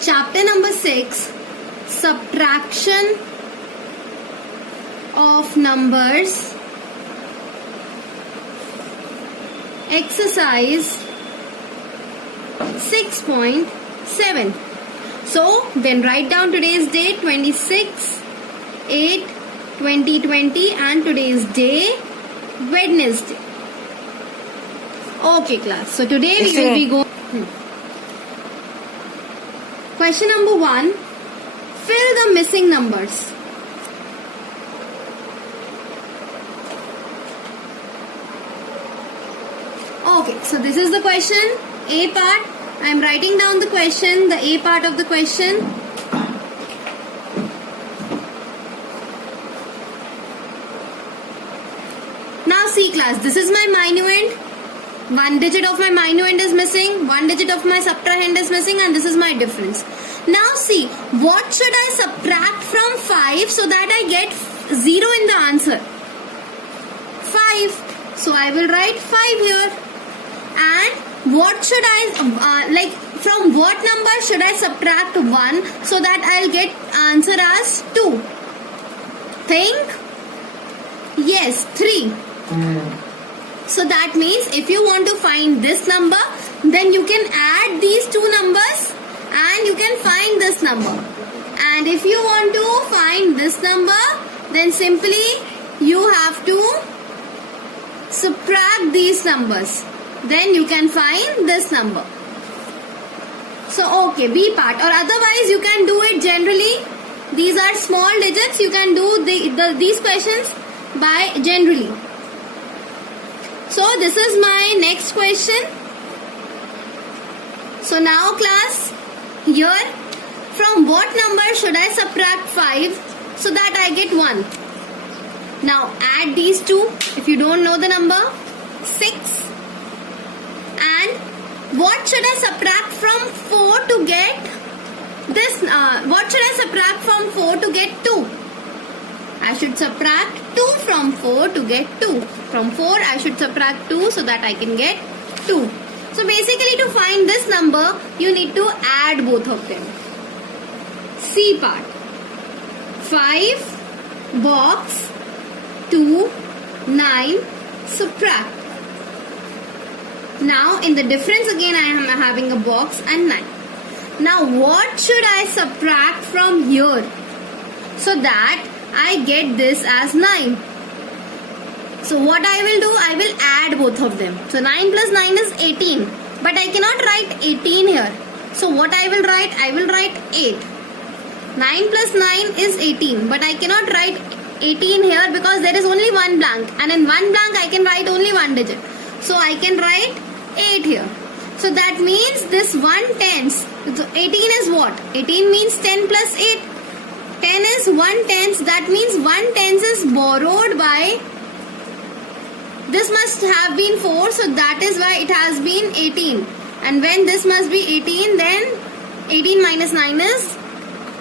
Chapter number 6, subtraction of numbers, exercise 6.7. So then write down today's date, 26/8/2020, and today's day, Wednesday. Okay class, so today we will be going. Question number 1, fill the missing numbers. Okay, so this is the question, A part. I am writing down the question, the A part of the question. Now see class, this is my minuend. One digit of my minuend is missing, one digit of my subtrahend is missing, and this is my difference. Now see, what should I subtract from 5 so that I get 0 in the answer? 5. So I will write 5 here. And what should I, from what number should I subtract 1 so that I'll get answer as 2? Think? Yes, 3. So that means if you want to find this number, then you can add these two numbers and you can find this number. And if you want to find this number, then simply you have to subtract these numbers. Then you can find this number. So okay, B part, or otherwise you can do it generally. These are small digits. You can do these questions by generally. So this is my next question. So now class, here from what number should I subtract 5 so that I get 1? Now add these two if you don't know the number, 6. And what should I subtract from 4 to get this? What should I subtract from 4 to get 2? I should subtract 2 from 4 to get 2. From 4 I should subtract 2 so that I can get 2. So basically to find this number, you need to add both of them. C part. 5 box 2 9 subtract. Now in the difference again I am having a box and 9. Now what should I subtract from here so that I get this as 9? So what I will do, I will add both of them. So 9 plus 9 is 18. But I cannot write 18 here. So what I will write 8. 9 plus 9 is 18. But I cannot write 18 here because there is only one blank. And in one blank I can write only one digit. So I can write 8 here. So that means this 1/10. So 18 is what? 18 means 10 plus 8. 10 is 1/10. That means 1/10 is borrowed by, this must have been 4. So that is why it has been 18. And when this must be 18, then 18 minus 9 is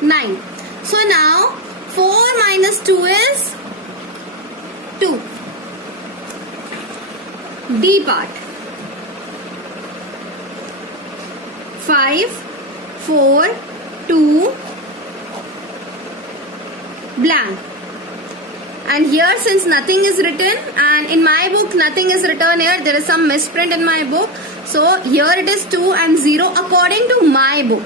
9. So now 4 minus 2 is 2. D part. 5, 4, 2, blank. And here since nothing is written, and in my book nothing is written here, there is some misprint in my book. So here it is 2 and 0 according to my book.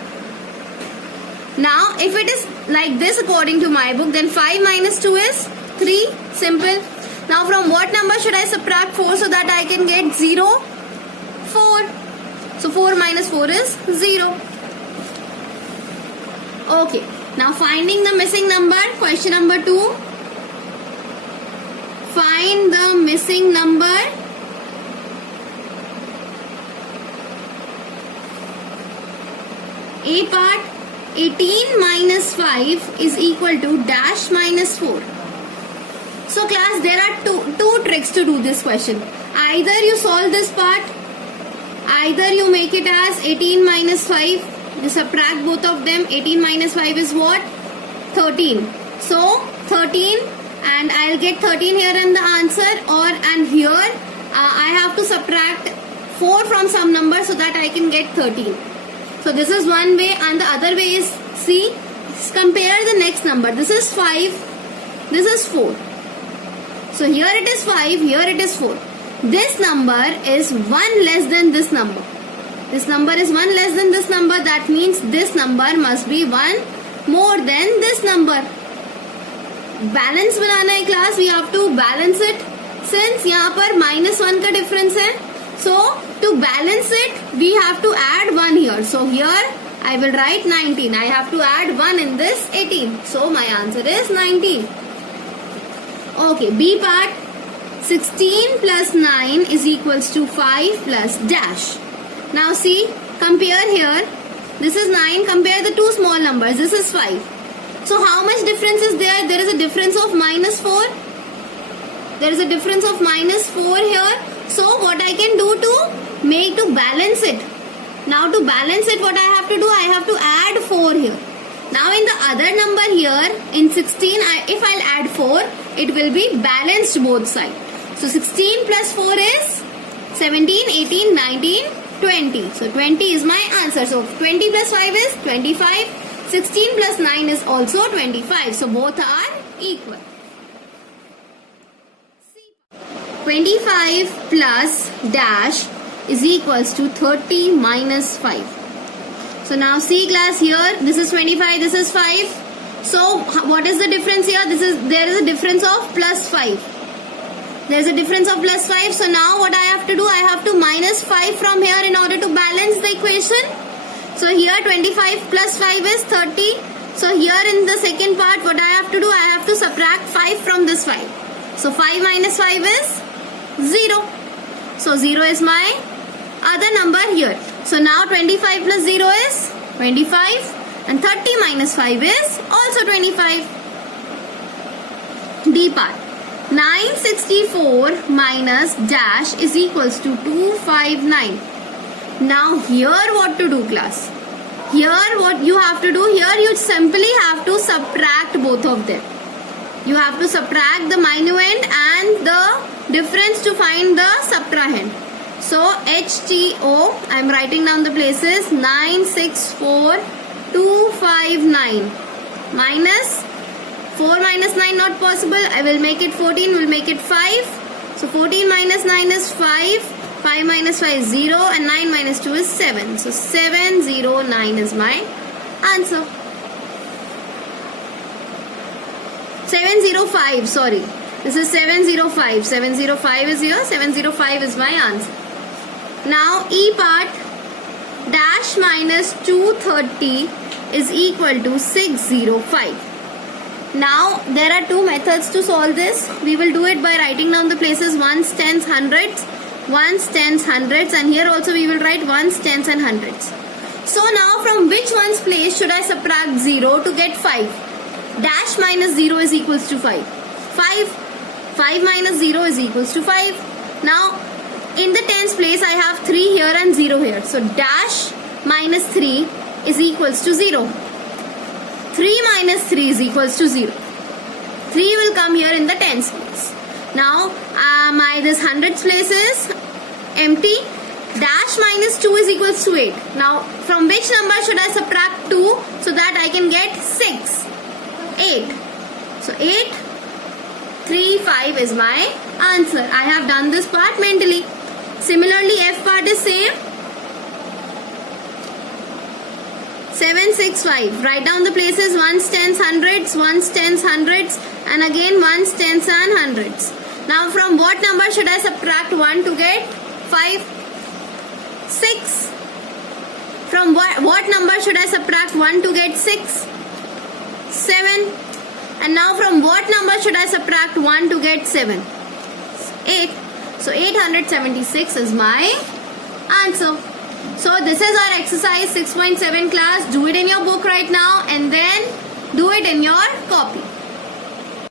Now if it is like this according to my book, then 5 minus 2 is 3. Simple. Now from what number should I subtract 4 so that I can get 0? 4. So 4 minus 4 is 0. Okay. Now finding the missing number. Question number 2. Find the missing number. A part. 18 minus 5 is equal to dash minus 4. So class, there are two tricks to do this question. Either you solve this part, either you make it as 18 minus 5, you subtract both of them. 18 minus 5 is what? 13. So 13, and I'll get 13 here in the answer, and here I have to subtract 4 from some number so that I can get 13. So this is one way, and the other way is, see, compare the next number. This is 5, this is 4. So here it is 5, here it is 4. This number is 1 less than this number. This number is 1 less than this number. That means this number must be 1 more than this number. Balance बनाना है class, we have to balance it. Since यहाँ पर -1 का difference है, so to balance it, we have to add 1 here. So here I will write 19. I have to add 1 in this 18. So my answer is 19. Okay, B part. 16 plus 9 is equals to 5 plus dash. Now see, compare here. This is 9. Compare the two small numbers. This is 5. So how much difference is there? There is a difference of -4. There is a difference of -4 here. So what I can do to balance it. Now to balance it, what I have to do? I have to add 4 here. Now in the other number here, in 16, if I'll add 4, it will be balanced both sides. So 16 plus 4 is 17, 18, 19, 20. So 20 is my answer. So 20 plus 5 is 25. 16 plus 9 is also 25. So both are equal. 25 plus dash is equals to 30 minus 5. So now see class, here this is 25, this is 5. So what is the difference here? There is a difference of plus 5. There is a difference of plus 5. So now what I have to do? I have to minus 5 from here in order to balance the equation. So here 25 plus 5 is 30. So here in the second part, what I have to do? I have to subtract 5 from this 5. So 5 minus 5 is 0. So 0 is my other number here. So now 25 plus 0 is 25, and 30 minus 5 is also 25. D part. 964 minus dash is equals to 259. Now here what to do, class? Here what you have to do? Here you simply have to subtract both of them. You have to subtract the minuend and the difference to find the subtrahend. So HTO, I am writing down the places. 964,259 minus 4 minus 9 not possible. I will make it 14. Will make it 5. So 14 minus 9 is 5. 5 minus 5 is 0, and 9 minus 2 is 7. So 709 is my answer. 705. Sorry, this is 705. 705 is here. 705 is my answer. Now E part. Dash minus 230 is equal to 605. Now there are two methods to solve this. We will do it by writing down the places ones, tens, hundreds, ones, tens, hundreds, and here also we will write ones, tens, and hundreds. So now from which ones place should I subtract 0 to get 5? Dash minus 0 is equals to 5. 5 minus 0 is equals to 5. Now in the tens place I have 3 here and 0 here. So dash minus 3 is equals to 0. 3 minus 3 is equals to 0. 3 will come here in the tens place. Now this hundreds place is empty. Dash minus 2 is equals to 8. Now from which number should I subtract 2 so that I can get 6? 8. So 8, 3, 5 is my answer. I have done this part mentally. Similarly, F part is same. 765. Write down the places ones, tens, hundreds, ones, tens, hundreds, and again ones, tens, and hundreds. Now from what number should I subtract 1 to get 5? 6. From what number should I subtract 1 to get 6? 7. And now from what number should I subtract 1 to get 7? 8. So 876 is my answer. So this is our exercise 6.7 class. Do it in your book right now and then do it in your copy.